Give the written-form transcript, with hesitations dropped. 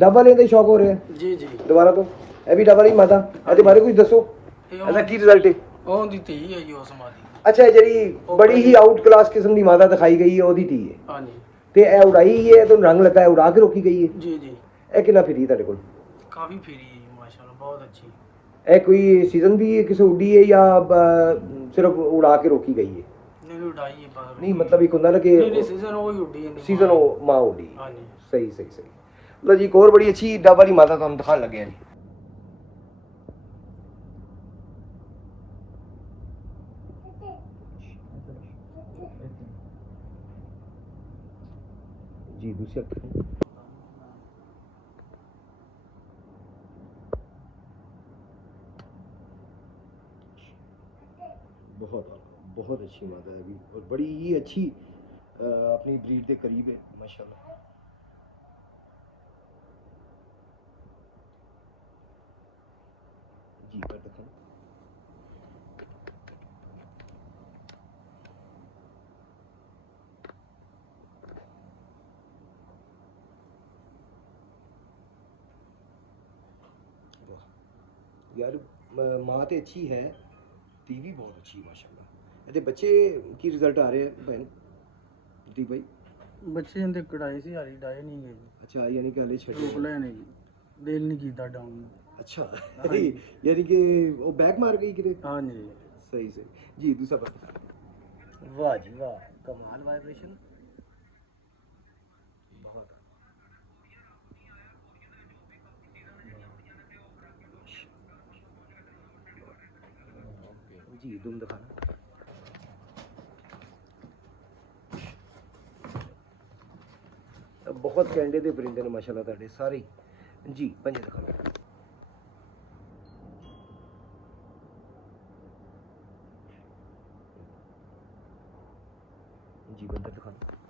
ਡੱਬ ਵਾਲੇ ਦਾ ਹੀ ਸ਼ੌਕ ਹੋ ਰਿਹਾ ਜੀ ਜੀ ਦੁਬਾਰਾ ਤੋਂ ਇਹ ਵੀ ਡੱਬ ਵਾਲੀ ਮਾਤਾ ਇਹਦੇ ਬਾਰੇ ਕੁਝ ਦੱਸੋ ਇਹਦਾ ਕੀ ਰਿਜ਼ਲਟ ਹੈ ਉਹ ਦੀ ਧੀ ਹੈ ਜੀ ਉਸ ਮਾਦੀ ਅੱਛਾ ਇਹ ਜਿਹੜੀ ਬੜੀ ਹੀ ਆਊਟ ਕਲਾਸ ਕਿਸਮ ਦੀ ਮਾਤਾ ਦਿਖਾਈ ਗਈ ਹੈ ਉਹਦੀ ਧੀ ਹੈ ਹਾਂਜੀ ਤੇ ਇਹ ਉਡਾਈ ਹੈ ਤੁਹਾਨੂੰ ਰੰਗ ਲੱਗਾ ਹੈ ਉਡਾ ਕੇ ਰੋਕੀ ਗਈ ਹੈ ਜੀ ਜੀ ਇਹ ਕਿੰਨਾ ਫਿਰੀ ਤੁਹਾਡੇ ਕੋਲ ਕਾਫੀ ਫਿਰੀ ਹੈ ਜੀ ਮਾਸ਼ਾਅੱਲਾ ਬਹੁਤ ਅੱਛੀ ਇਹ ਕੋਈ ਸੀਜ਼ਨ ਵੀ ਹੈ ਕਿਸੇ ਉੱਡੀ ਹੈ ਜਾਂ ਸਿਰਫ ਉਡਾ ਕੇ ਰੋਕੀ ਗਈ ਹੈ ਨਹੀਂ ਉਡਾਈ ਹੈ ਬਾਹਰ ਨਹੀਂ ਮਤਲਬ ਇੱਕ ਹੁੰਦਾ ਨਾ ਕਿ ਨਹੀਂ ਸੀਜ਼ਨ ਉਹ ਹੀ ਉੱਡੀ ਹੈ ਸੀਜ਼ਨ ਉਹ ਮਾਂ ਉੱਡੀ ਹਾਂਜੀ ਸਹੀ ਸਹੀ ਸਹੀ ਲਓ ਜੀ ਇੱਕ ਹੋਰ ਬੜੀ ਅੱਛੀ ਡੱਬ ਵਾਲੀ ਮਾਤਾ ਤੁਹਾਨੂੰ ਦਿਖਾਉਣ ਲੱਗੇ ਹਾਂ जी दूसरी बहुत अच्छी माता है अभी और बड़ी ही अच्छी अपनी ब्रीड के करीब है माशाल्लाह जी कर देखो यार माँ तो अच्छी है धी भी बहुत अच्छी है माशाल्लाह ਇਹਦੇ ਬੱਚੇ ਕੀ ਰਿਜ਼ਲਟ ਆ ਰਹੇ ਭੈਣ ਦੀ ਭਾਈ ਬੱਚੇ ਇਹਦੇ ਕਢਾਈ ਸੀ ਹਾਰੀ ਡਾਏ ਨਹੀਂ ਗਏ ਅੱਛਾ ਯਾਨੀ ਕਿ ਹਲੇ ਛੱਡੇ ਰੋਕ ਲੈ ਨਹੀਂ ਦਿਲ ਨਹੀਂ ਕੀਤਾ ਡਾਊਨ ਅੱਛਾ ਯਾਨੀ ਕਿ ਉਹ ਬੈਕ ਮਾਰ ਗਈ ਕਿਤੇ ਹਾਂਜੀ ਸਹੀ ਸਹੀ ਜੀ ਦੂਸਰਾ ਪਤਾ ਵਾਹ ਜੀ ਵਾਹ ਕਮਾਲ ਵਾਈਬ੍ਰੇਸ਼ਨ बहुत जी तुम दिखाना बहुत कैंडे दे परिंदे ने माशाल्लाह ਤੁਹਾਡੇ ਸਾਰੇ जी पंजे दिखाओ जी बंदर दिखाओ